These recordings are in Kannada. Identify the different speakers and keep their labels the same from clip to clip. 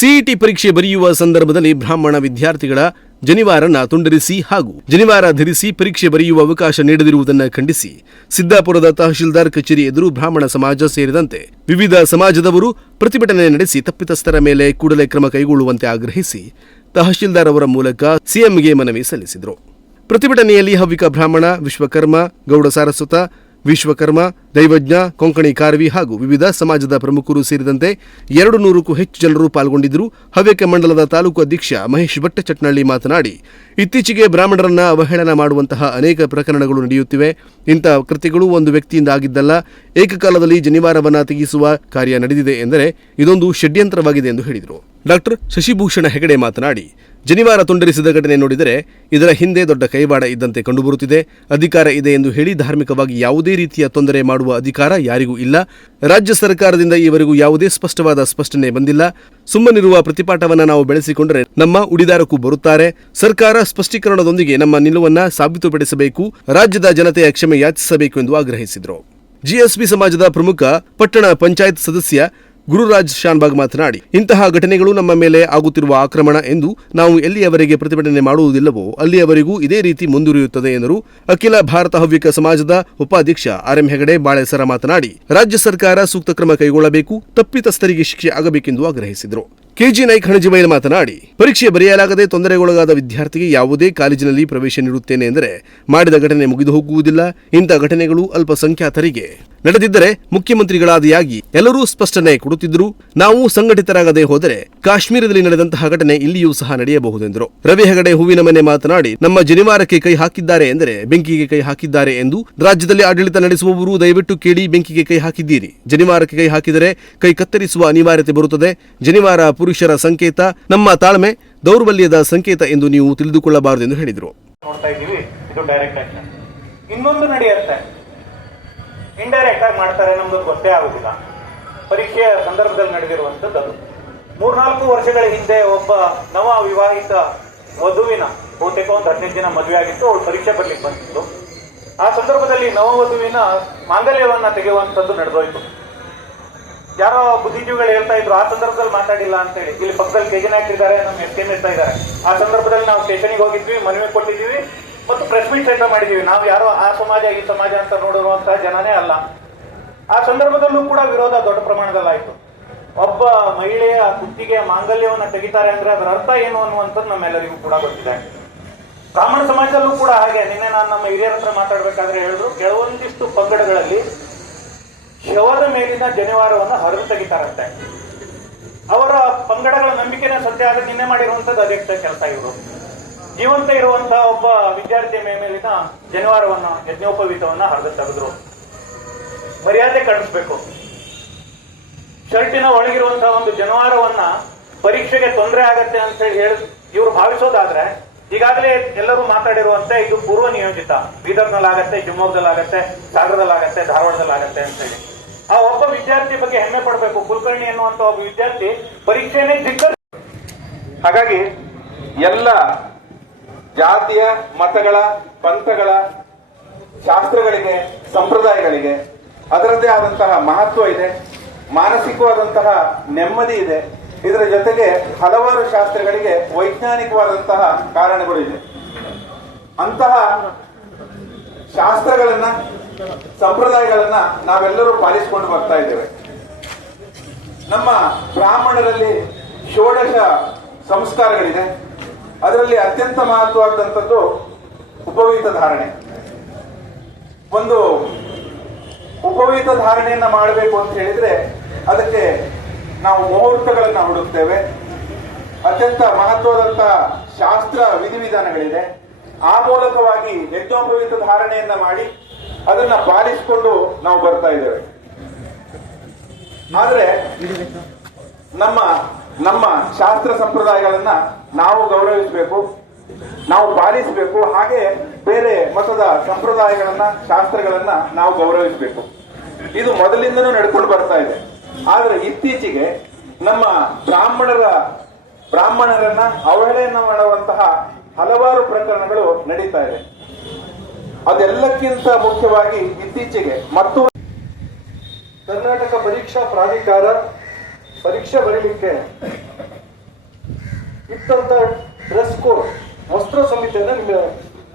Speaker 1: ಸಿಇಟಿ ಪರೀಕ್ಷೆ ಬರೆಯುವ ಸಂದರ್ಭದಲ್ಲಿ ಬ್ರಾಹ್ಮಣ ವಿದ್ಯಾರ್ಥಿಗಳ ಜನಿವಾರನ್ನ ತುಂಡರಿಸಿ ಹಾಗೂ ಜನಿವಾರ ಧರಿಸಿ ಪರೀಕ್ಷೆ ಬರೆಯುವ ಅವಕಾಶ ನೀಡದಿರುವುದನ್ನು ಖಂಡಿಸಿ ಸಿದ್ದಾಪುರದ ತಹಶೀಲ್ದಾರ್ ಕಚೇರಿ ಎದುರು ಬ್ರಾಹ್ಮಣ ಸಮಾಜ ಸೇರಿದಂತೆ ವಿವಿಧ ಸಮಾಜದವರು ಪ್ರತಿಭಟನೆ ನಡೆಸಿ ತಪ್ಪಿತಸ್ಥರ ಮೇಲೆ ಕೂಡಲೇ ಕ್ರಮ ಕೈಗೊಳ್ಳುವಂತೆ ಆಗ್ರಹಿಸಿ ತಹಶೀಲ್ದಾರ್ ಅವರ ಮೂಲಕ ಸಿಎಂಗೆ ಮನವಿ ಸಲ್ಲಿಸಿದರು. ಪ್ರತಿಭಟನೆಯಲ್ಲಿ ಹವ್ಯಕ ಬ್ರಾಹ್ಮಣ, ವಿಶ್ವಕರ್ಮ, ಗೌಡ ಸಾರಸ್ವತ, ವಿಶ್ವಕರ್ಮ ದೈವಜ್ಞ ಕೊಂಕಣಿ ಕಾರ್ವಿ ಹಾಗೂ ವಿವಿಧ ಸಮಾಜದ ಪ್ರಮುಖರು ಸೇರಿದಂತೆ ಎರಡು ನೂರಕ್ಕೂ ಹೆಚ್ಚು ಜನರು ಪಾಲ್ಗೊಂಡಿದ್ದರು. ಹವ್ಯಕ ಮಂಡಲದ ತಾಲೂಕು ಅಧ್ಯಕ್ಷ ಮಹೇಶ್ ಭಟ್ಟಚಟ್ನಳ್ಳಿ ಮಾತನಾಡಿ, ಇತ್ತೀಚೆಗೆ ಬ್ರಾಹ್ಮಣರನ್ನ ಅವಹೇಳನ ಮಾಡುವಂತಹ ಅನೇಕ ಪ್ರಕರಣಗಳು ನಡೆಯುತ್ತಿವೆ. ಇಂತಹ ಕೃತಿಗಳು ಒಂದು ವ್ಯಕ್ತಿಯಿಂದ ಆಗಿದ್ದಲ್ಲ. ಏಕಕಾಲದಲ್ಲಿ ಜನಿವಾರವನ್ನ ತೆಗೆಸುವ ಕಾರ್ಯ ನಡೆದಿದೆ ಎಂದರೆ ಇದೊಂದು ಷಡ್ಯಂತ್ರವಾಗಿದೆ ಎಂದು ಹೇಳಿದರು. ಡಾಕ್ಟರ್ ಶಶಿಭೂಷಣ ಹೆಗಡೆ ಮಾತನಾಡಿ, ಜನಿವಾರ ತುಂಡರಿಸಿದ ಘಟನೆ ನೋಡಿದರೆ ಇದರ ಹಿಂದೆ ದೊಡ್ಡ ಕೈವಾಡ ಇದ್ದಂತೆ ಕಂಡುಬರುತ್ತಿದೆ. ಅಧಿಕಾರ ಇದೆ ಎಂದು ಹೇಳಿ ಧಾರ್ಮಿಕವಾಗಿ ಯಾವುದೇ ರೀತಿಯ ತೊಂದರೆ ಮಾಡುವ ಅಧಿಕಾರ ಯಾರಿಗೂ ಇಲ್ಲ. ರಾಜ್ಯ ಸರ್ಕಾರದಿಂದ ಈವರೆಗೂ ಯಾವುದೇ ಸ್ಪಷ್ಟವಾದ ಸ್ಪಷ್ಟನೆ ಬಂದಿಲ್ಲ. ಸುಮ್ಮನಿರುವ ಪ್ರತಿಪಾಠವನ್ನು ನಾವು ಬೆಳೆಸಿಕೊಂಡರೆ ನಮ್ಮ ಉಡಿದಾರಕ್ಕೂ ಬರುತ್ತಾರೆ. ಸರ್ಕಾರ ಸ್ಪಷ್ಟೀಕರಣದೊಂದಿಗೆ ನಮ್ಮ ನಿಲುವನ್ನ ಸಾಬೀತುಪಡಿಸಬೇಕು, ರಾಜ್ಯದ ಜನತೆಯ ಕ್ಷಮೆ ಯಾಚಿಸಬೇಕು ಎಂದು ಆಗ್ರಹಿಸಿದರು. ಜಿಎಸ್ಬಿ ಸಮಾಜದ ಪ್ರಮುಖ ಪಟ್ಟಣ ಪಂಚಾಯತ್ ಸದಸ್ಯ ಗುರುರಾಜ್ ಶಾನ್ಬಾಗ್ ಮಾತನಾಡಿ, ಇಂತಹ ಘಟನೆಗಳು ನಮ್ಮ ಮೇಲೆ ಆಗುತ್ತಿರುವ ಆಕ್ರಮಣ ಎಂದು ನಾವು ಎಲ್ಲಿಯವರೆಗೆ ಪ್ರತಿಭಟನೆ ಮಾಡುವುದಿಲ್ಲವೋ ಅಲ್ಲಿಯವರೆಗೂ ಇದೇ ರೀತಿ ಮುಂದುವರಿಯುತ್ತದೆ ಎಂದರು. ಅಖಿಲ ಭಾರತ ಹವ್ಯಕ ಸಮಾಜದ ಉಪಾಧ್ಯಕ್ಷ ಆರ್ ಎಂ ಹೆಗಡೆ ಬಾಳೆಸರ ಮಾತನಾಡಿ, ರಾಜ್ಯ ಸರ್ಕಾರ ಸೂಕ್ತ ಕ್ರಮ ಕೈಗೊಳ್ಳಬೇಕು, ತಪ್ಪಿತಸ್ಥರಿಗೆ ಶಿಕ್ಷೆ ಆಗಬೇಕೆಂದು ಆಗ್ರಹಿಸಿದರು. ಕೆಜಿ ನಾಯ್ಕ್ ಹಣಜಿಮೈಲ್ ಮಾತನಾಡಿ, ಪರೀಕ್ಷೆ ಬರೆಯಲಾಗದೆ ತೊಂದರೆಗೊಳಗಾದ ವಿದ್ಯಾರ್ಥಿಗೆ ಯಾವುದೇ ಕಾಲೇಜಿನಲ್ಲಿ ಪ್ರವೇಶ ನೀಡುತ್ತೇನೆ ಎಂದರೆ ಮಾಡಿದ ಘಟನೆ ಮುಗಿದು ಹೋಗುವುದಿಲ್ಲ. ಇಂಥ ಘಟನೆಗಳು ಅಲ್ಪಸಂಖ್ಯಾತರಿಗೆ. ನಡೆದಿದ್ದರೆ ಮುಖ್ಯಮಂತ್ರಿಗಳಾದಿಯಾಗಿ ಎಲ್ಲರೂ ಸ್ಪಷ್ಟನೆ ಕೊಡುತ್ತಿದ್ದರು. ನಾವು ಸಂಘಟಿತರಾಗದೆ ಹೋದರೆ ಕಾಶ್ಮೀರದಲ್ಲಿ ನಡೆದಂತಹ ಘಟನೆ ಇಲ್ಲಿಯೂ ಸಹ ನಡೆಯಬಹುದೆಂದರು. ರವಿ ಹೆಗಡೆ ಹೂವಿನ ಮನೆ ಮಾತನಾಡಿ, ನಮ್ಮ ಜನಿವಾರಕ್ಕೆ ಕೈ ಹಾಕಿದ್ದಾರೆ ಎಂದರೆ ಬೆಂಕಿಗೆ ಕೈ ಹಾಕಿದ್ದಾರೆ ಎಂದು ರಾಜ್ಯದಲ್ಲಿ ಆಡಳಿತ ನಡೆಸುವವರು ದಯವಿಟ್ಟು ಕೇಳಿ ಬೆಂಕಿಗೆ ಕೈ ಹಾಕಿದ್ದೀರಿ. ಜನಿವಾರಕ್ಕೆ ಕೈ ಹಾಕಿದರೆ ಕೈ ಕತ್ತರಿಸುವ ಅನಿವಾರ್ಯತೆ ಬರುತ್ತದೆ. ಜನಿವಾರ ಪುರುಷರ ಸಂಕೇತ, ನಮ್ಮ ತಾಳ್ಮೆ ದೌರ್ಬಲ್ಯದ ಸಂಕೇತ ಎಂದು ನೀವು ತಿಳಿದುಕೊಳ್ಳಬಾರದು ಎಂದು ಹೇಳಿದರು.
Speaker 2: ಇನ್ನೊಂದು ನಡೆಯುತ್ತೆ. ಇಂಡೈರೆಕ್ಟ್ ಆಗಿ ಮಾಡ್ತಾರೆ ನಮ್ದು ಗೊತ್ತೇ ಆಗುದಿಲ್ಲ. ಪರೀಕ್ಷೆಯ ಸಂದರ್ಭದಲ್ಲಿ ನಡೆದಿರುವಂತದ್ದು ಮೂರ್ನಾಲ್ಕು ವರ್ಷಗಳ ಹಿಂದೆ ಒಬ್ಬ ನವ ವಿವಾಹಿತ ವಧುವಿನ, ಬಹುತೇಕ ಒಂದು ಹದಿನೈದು ದಿನ ಮದುವೆ ಆಗಿತ್ತು, ಅವಳು ಪರೀಕ್ಷೆ ಬರ್ಲಿಕ್ಕೆ ಬಂದಿತ್ತು. ಆ ಸಂದರ್ಭದಲ್ಲಿ ನವ ವಧುವಿನ ಮಾಂಗಲ್ಯವನ್ನ ತೆಗೆಯುವಂತದ್ದು ನಡೆದೋಯ್ತು. ಯಾರೋ ಬುದ್ಧಿಜೀವಿಗಳು ಹೇಳ್ತಾ ಇದ್ರು, ಆ ಸಂದರ್ಭದಲ್ಲಿ ಮಾತಾಡಿಲ್ಲ ಅಂತೇಳಿ ಇಲ್ಲಿ ಪಕ್ಕದಲ್ಲಿ ಕೆಜನ್ ಹಾಕಿದ್ದಾರೆ ನಮ್ಮ ಎಸ್ ಕೆಮ್ ಇರ್ತಾ ಇದ್ದಾರೆ. ಆ ಸಂದರ್ಭದಲ್ಲಿ ನಾವು ಸ್ಟೇಷನ್ಗೆ ಹೋಗಿದ್ವಿ, ಮನವಿ ಕೊಟ್ಟಿದ್ವಿ ಮತ್ತು ಪ್ರೆಸ್ ಮೀಟ್ ಸಹಿತ ಮಾಡಿದೀವಿ ನಾವು ಯಾರೋ ಆ ಸಮಾಜ, ಈ ಸಮಾಜ ಅಂತ ನೋಡಿರುವಂತಹ ಜನನೇ ಅಲ್ಲ. ಆ ಸಂದರ್ಭದಲ್ಲೂ ಕೂಡ ವಿರೋಧ ದೊಡ್ಡ ಪ್ರಮಾಣದಲ್ಲಾಯಿತು. ಒಬ್ಬ ಮಹಿಳೆಯ ಕುತ್ತಿಗೆ ಮಾಂಗಲ್ಯವನ್ನು ತೆಗಿತಾರೆ ಅಂದ್ರೆ ಅದರ ಅರ್ಥ ಏನು ಅನ್ನುವಂಥದ್ದು ನಮ್ಮೆಲ್ಲರಿಗೂ ಕೂಡ ಗೊತ್ತಿದೆ. ಬ್ರಾಹ್ಮಣ ಸಮಾಜದಲ್ಲೂ ಕೂಡ ಹಾಗೆ. ನಿನ್ನೆ ನಾನು ನಮ್ಮ ಹಿರಿಯರ ಹತ್ರ ಮಾತಾಡಬೇಕಾದ್ರೆ ಹೇಳಿದ್ರು, ಕೆಲವೊಂದಿಷ್ಟು ಪಂಗಡಗಳಲ್ಲಿ ಶವದ ಮೇಲಿನ ಜನಿವಾರವನ್ನು ಹರಿದು ತೆಗಿತಾರಂತೆ. ಅವರ ಪಂಗಡಗಳ ನಂಬಿಕೆನ ಸತ್ಯ ಆದ್ರೆ ನಿನ್ನೆ ಮಾಡಿರುವಂತದ್ದು ಅಧ್ಯಕ್ಷ ಕೆಲಸ ಇವರು. ಜೀವಂತ ಇರುವಂತಹ ಒಬ್ಬ ವಿದ್ಯಾರ್ಥಿಯ ಮೇಲಿನ ಜನಿವಾರವನ್ನ, ಯಜ್ಞೋಪವೀತವನ್ನ ಹರಿದು ತೆಗೆದ್ರು. ಮರ್ಯಾದೆ ಕಳಿಸ್ಬೇಕು. ಶರ್ಟಿನ ಒಳಗಿರುವಂತಹ ಒಂದು ಜನಿವಾರವನ್ನ ಪರೀಕ್ಷೆಗೆ ತೊಂದರೆ ಆಗತ್ತೆ ಅಂತ ಹೇಳಿ ಹೇಳಿ ಇವರು ಭಾವಿಸೋದಾದ್ರೆ, ಈಗಾಗಲೇ ಎಲ್ಲರೂ ಮಾತಾಡಿರುವಂತೆ ಇದು ಪೂರ್ವ ನಿಯೋಜಿತ. ಬೀದರ್ನಲ್ಲಾಗತ್ತೆ, ಶಿವಮೊಗ್ಗದಲ್ಲಾಗತ್ತೆ, ಸಾಗರದಲ್ಲಾಗತ್ತೆ, ಧಾರವಾಡದಲ್ಲಾಗತ್ತೆ ಅಂತ ಹೇಳಿ. ಆ ಒಬ್ಬ ವಿದ್ಯಾರ್ಥಿ ಬಗ್ಗೆ ಹೆಮ್ಮೆ ಪಡಬೇಕು. ಕುಲಕರ್ಣಿ ಎನ್ನುವಂತ ಒಬ್ಬ ವಿದ್ಯಾರ್ಥಿ ಪರೀಕ್ಷೆನೇ ದಿಗ್ಗ
Speaker 3: ಹಾಗಾಗಿ ಎಲ್ಲ ಜಾತಿಯ ಮತಗಳ, ಪಂಥಗಳ, ಶಾಸ್ತ್ರಗಳಿಗೆ, ಸಂಪ್ರದಾಯಗಳಿಗೆ ಅದರದ್ದೇ ಆದಂತಹ ಮಹತ್ವ ಇದೆ, ಮಾನಸಿಕವಾದಂತಹ ನೆಮ್ಮದಿ ಇದೆ, ಇದರ ಜೊತೆಗೆ ಹಲವಾರು ಶಾಸ್ತ್ರಗಳಿಗೆ ವೈಜ್ಞಾನಿಕವಾದಂತಹ ಕಾರಣಗಳು ಇದೆ. ಅಂತಹ ಶಾಸ್ತ್ರಗಳನ್ನ ಸಂಪ್ರದಾಯಗಳನ್ನ ನಾವೆಲ್ಲರೂ ಪಾಲಿಸಿಕೊಂಡು ಬರ್ತಾ ಇದ್ದೇವೆ. ನಮ್ಮ ಬ್ರಾಹ್ಮಣರಲ್ಲಿ ಷೋಡಶ ಸಂಸ್ಕಾರಗಳಿದೆ. ಅದರಲ್ಲಿ ಅತ್ಯಂತ ಮಹತ್ವವಾದಂಥದ್ದು ಉಪವೀತ ಧಾರಣೆ. ಒಂದು ಉಪವೀತ ಧಾರಣೆಯನ್ನ ಮಾಡಬೇಕು ಅಂತ ಹೇಳಿದ್ರೆ ಅದಕ್ಕೆ ನಾವು ಮುಹೂರ್ತಗಳನ್ನು ಹುಡುಕ್ತೇವೆ. ಅತ್ಯಂತ ಮಹತ್ವದಂತಹ ಶಾಸ್ತ್ರ ವಿಧಿವಿಧಾನಗಳಿದೆ. ಆ ಮೂಲಕವಾಗಿ ಯಜ್ಞೋಪವೀತ ಧಾರಣೆಯನ್ನ ಮಾಡಿ ಅದನ್ನ ಪಾಲಿಸಿಕೊಂಡು ನಾವು ಬರ್ತಾ ಇದ್ದೇವೆ. ಆದ್ರೆ, ನಮ್ಮ ನಮ್ಮ ಶಾಸ್ತ್ರ ಸಂಪ್ರದಾಯಗಳನ್ನ ನಾವು ಗೌರವಿಸಬೇಕು, ನಾವು ಪಾಲಿಸಬೇಕು, ಹಾಗೆ ಬೇರೆ ಮತದ ಸಂಪ್ರದಾಯಗಳನ್ನ, ಶಾಸ್ತ್ರಗಳನ್ನ ನಾವು ಗೌರವಿಸಬೇಕು. ಇದು ಮೊದಲಿಂದನೂ ನಡ್ಕೊಂಡು ಬರ್ತಾ ಇದೆ. ಆದ್ರೆ ಇತ್ತೀಚೆಗೆ ನಮ್ಮ ಬ್ರಾಹ್ಮಣರ, ಬ್ರಾಹ್ಮಣರನ್ನ ಅವಹೇಳನ ಮಾಡುವಂತಹ ಹಲವಾರು ಪ್ರಕರಣಗಳು ನಡೀತಾ ಇದೆ. ಅದೆಲ್ಲಕ್ಕಿಂತ ಮುಖ್ಯವಾಗಿ ಇತ್ತೀಚೆಗೆ ಮತ್ತು
Speaker 4: ಕರ್ನಾಟಕ ಪರೀಕ್ಷಾ ಪ್ರಾಧಿಕಾರ ಪರೀಕ್ಷೆ ಬರೀಲಿಕ್ಕೆ ಅಂತ ಡ್ರೆಸ್ ಕೋಡ್ ವಸ್ತ್ರ ಸಂಹಿತೆಯನ್ನು ನಿಮ್ಮ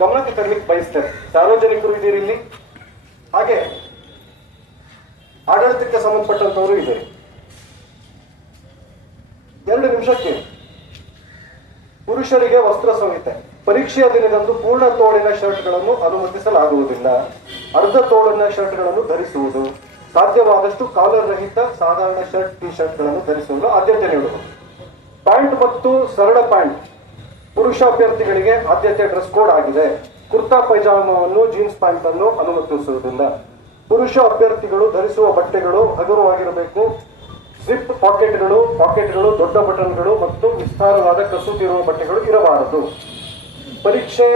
Speaker 4: ಗಮನಕ್ಕೆ ತರಲಿಕ್ಕೆ ಬಯಸ್ತೇನೆ. ಸಾರ್ವಜನಿಕರು ಇದ್ದೀರಿ ಇಲ್ಲಿ. ಹಾಗೆ ಆಡಳಿತಕ್ಕೆ ಸಂಬಂಧಪಟ್ಟಂತವರು ಇದ್ದಾರೆ. ಎರಡು ನಿಮಿಷಕ್ಕೆ ಪುರುಷರಿಗೆ ವಸ್ತ್ರ ಸಂಹಿತೆ. ಪರೀಕ್ಷೆಯ ದಿನದಂದು ಪೂರ್ಣ ತೋಳಿನ ಶರ್ಟ್ಗಳನ್ನು ಅನುಮತಿಸಲಾಗುವುದಿಲ್ಲ. ಅರ್ಧ ತೋಳಿನ ಶರ್ಟ್ಗಳನ್ನು ಧರಿಸುವುದು. ಸಾಧ್ಯವಾದಷ್ಟು ಕಾಲರ್ ರಹಿತ ಸಾಧಾರಣ ಶರ್ಟ್ ಟಿ ಶರ್ಟ್ಗಳನ್ನು ಧರಿಸುವುದು ಆದ್ಯತೆ ನೀಡುವುದು. ಪ್ಯಾಂಟ್ ಮತ್ತು ಸರಳ ಪ್ಯಾಂಟ್. ಪುರುಷ ಅಭ್ಯರ್ಥಿಗಳಿಗೆ ಆದ್ಯತೆ ಡ್ರೆಸ್ ಕೋಡ್ ಆಗಿದೆ. ಕುರ್ತಾ ಪೈಜಾಮವನ್ನು, ಜೀನ್ಸ್ ಪ್ಯಾಂಟ್ ಅನ್ನು ಅನುಮತಿಸುವುದಿಲ್ಲ. ಪುರುಷ ಅಭ್ಯರ್ಥಿಗಳು ಧರಿಸುವ ಬಟ್ಟೆಗಳು ಹಗುರವಾಗಿರಬೇಕು. ಜಿಪ್ ಪಾಕೆಟ್ಗಳು ಪಾಕೆಟ್ಗಳು, ದೊಡ್ಡ ಬಟನ್ಗಳು ಮತ್ತು ವಿಸ್ತಾರವಾದ ಕಸೂತಿರುವ ಬಟ್ಟೆಗಳು ಇರಬಾರದು. ಪರೀಕ್ಷೆ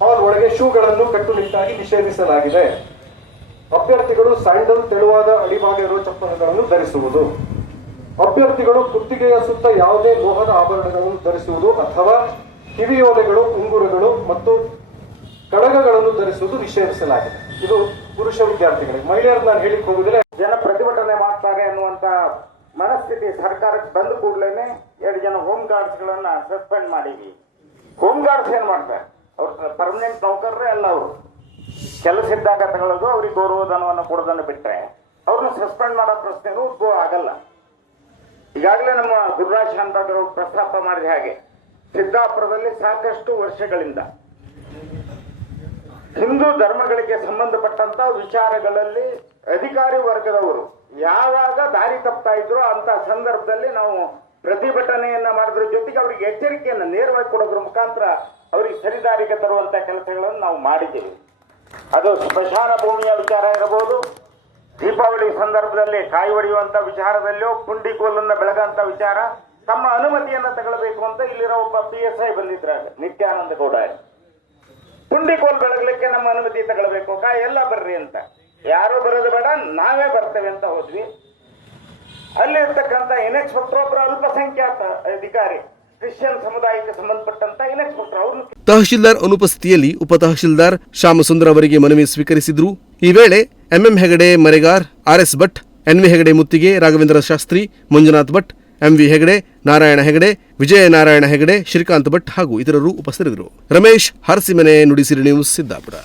Speaker 4: ಹಾಲ್ ಒಳಗೆ ಶೂಗಳನ್ನು ಕಟ್ಟುನಿಟ್ಟಾಗಿ ನಿಷೇಧಿಸಲಾಗಿದೆ. ಅಭ್ಯರ್ಥಿಗಳು ಸ್ಯಾಂಡಲ್ ತೆಳುವಾದ ಅಡಿಭಾಗ ಇರುವ ಚಪ್ಪಲುಗಳನ್ನು ಧರಿಸುವುದು. ಅಭ್ಯರ್ಥಿಗಳು ಕುತ್ತಿಗೆಯ ಸುತ್ತ ಯಾವುದೇ ಲೋಹದ ಆಭರಣಗಳನ್ನು ಧರಿಸುವುದು ಅಥವಾ ಕಿವಿಯೋಲೆಗಳು, ಉಂಗುರಗಳು ಮತ್ತು ಕಡಗಗಳನ್ನು ಧರಿಸುವುದು ನಿಷೇಧಿಸಲಾಗಿದೆ. ಇದು ಪುರುಷ ವಿದ್ಯಾರ್ಥಿಗಳಿಗೆ. ಮಹಿಳೆಯರು ನಾನು ಹೇಳಿಕ್
Speaker 5: ಜನ ಪ್ರತಿಭಟನೆ ಮಾಡ್ತಾರೆ ಅನ್ನುವಂತ ಮನಸ್ಥಿತಿ ಸರ್ಕಾರಕ್ಕೆ ಬಂದ ಕೂಡಲೇ ಎರಡು ಜನ ಹೋಮ್ ಗಾರ್ಡ್ಸ್ ಗಳನ್ನ ಸಸ್ಪೆಂಡ್ ಮಾಡಿವಿ ಹೋಮ್ ಗಾರ್ಡ್ಸ್ ಏನ್ ಮಾಡ್ತಾರೆ? ಅವ್ರ ಪರ್ಮನೆಂಟ್ ನೌಕರರೇ ಅಲ್ಲ ಅವರು. ಕೆಲಸ ಇದ್ದಾಗ ತಗೊಳ್ಳೋದು, ಅವ್ರಿಗೆ ಗೌರವಧನವನ್ನು ಕೊಡೋದನ್ನು ಬಿಟ್ಟರೆ ಅವ್ರನ್ನ ಸಸ್ಪೆಂಡ್ ಮಾಡೋ ಪ್ರಶ್ನೆನೂ ಉದ್ಭವ ಆಗಲ್ಲ. ಈಗಾಗಲೇ ನಮ್ಮ ಗುರುರಾಜ್ ಶಾಂತಾಗ್ ಅವರು ಪ್ರಸ್ತಾಪ ಮಾಡಿದ ಹಾಗೆ, ಸಿದ್ದಾಪುರದಲ್ಲಿ ಸಾಕಷ್ಟು ವರ್ಷಗಳಿಂದ ಹಿಂದೂ ಧರ್ಮಗಳಿಗೆ ಸಂಬಂಧಪಟ್ಟಂತ ವಿಚಾರಗಳಲ್ಲಿ ಅಧಿಕಾರಿ ವರ್ಗದವರು ಯಾವಾಗ ದಾರಿ ತಪ್ತಾ ಇದ್ರು ಅಂತ ಸಂದರ್ಭದಲ್ಲಿ ನಾವು ಪ್ರತಿಭಟನೆಯನ್ನ ಮಾಡಿದ್ರ ಜೊತೆಗೆ ಅವರಿಗೆ ಎಚ್ಚರಿಕೆಯನ್ನ ನೇರವಾಗಿ ಕೊಡೋದ್ರ ಮುಖಾಂತರ ಅವರಿಗೆ ಸರಿದಾರಿಗೆ ತರುವಂತ ಕೆಲಸಗಳನ್ನು ನಾವು ಮಾಡಿದ್ದೇವೆ. ಅದು ಸ್ಮಶಾನ ಭೂಮಿಯ ವಿಚಾರ ಇರಬಹುದು. ದೀಪಾವಳಿ ಸಂದರ್ಭದಲ್ಲಿ ಕಾಯಿ ಹೊಡೆಯುವಂತ ವಿಚಾರದಲ್ಲಿಯೋ, ಪುಂಡಿ ಕೋಲನ್ನ ಬೆಳಗಂತ ವಿಚಾರ, ತಮ್ಮ ಅನುಮತಿಯನ್ನ ತಗೊಳ್ಬೇಕು ಅಂತ ಇಲ್ಲಿರೋ ಒಬ್ಬ ಪಿ ಎಸ್ ಐ ಬಂದಿದ್ರಾಗ, ನಿತ್ಯಾನಂದ ಗೌಡ. ಪುಂಡಿ ಕೋಲ್ ಬೆಳಗಲಿಕ್ಕೆ ನಮ್ಮ ಅನುಮತಿ ತಗೊಳ್ಬೇಕು. ಕಾ ಎಲ್ಲ ಬರ್ರಿ ಅಂತ. ಯಾರು ಬರೋದು ಬೇಡ, ನಾವೇ ಬರ್ತೇವೆ ಅಂತ ಹೋದ್ವಿ. ಅಲ್ಲಿರ್ತಕ್ಕಂಥ ಇನ್ಸ್ಪೆಕ್ಟರ್ ಒಬ್ಬರು ಅಲ್ಪಸಂಖ್ಯಾತ ಅಧಿಕಾರಿ, ಕ್ರಿಶ್ಚಿಯನ್ ಸಮುದಾಯಕ್ಕೆ ಸಂಬಂಧಪಟ್ಟಂತ ಇನ್ಸ್ಪೆಕ್ಟರ್ ಅವ್ರನ್ನ
Speaker 1: ತಹಶೀಲ್ದಾರ್ ಅನುಪಸ್ಥಿತಿಯಲ್ಲಿ ಉಪ ತಹಶೀಲ್ದಾರ್ ಶ್ಯಾಮಸುಂದರ್ ಅವರಿಗೆ ಮನವಿ ಸ್ವೀಕರಿಸಿದ್ರು. ಈ ವೇಳೆ MM Hegde Maregar RS Bhat NV Hegde Muttige Raghavendra Shastri, Manjunath Bhat MV Hegde, Narayana Hegde Vijaya Narayana Hegde, Srikanth Bhat ಹಾಗೂ ಇತರರು ಉಪಸ್ಥಿತರಿದ್ದರು. ರಮೇಶ್, ಹರಸಿಮನೆ ನುಡಿಸಿರಿ ನ್ಯೂಸ್ ಸಿದ್ದಾಪುರ.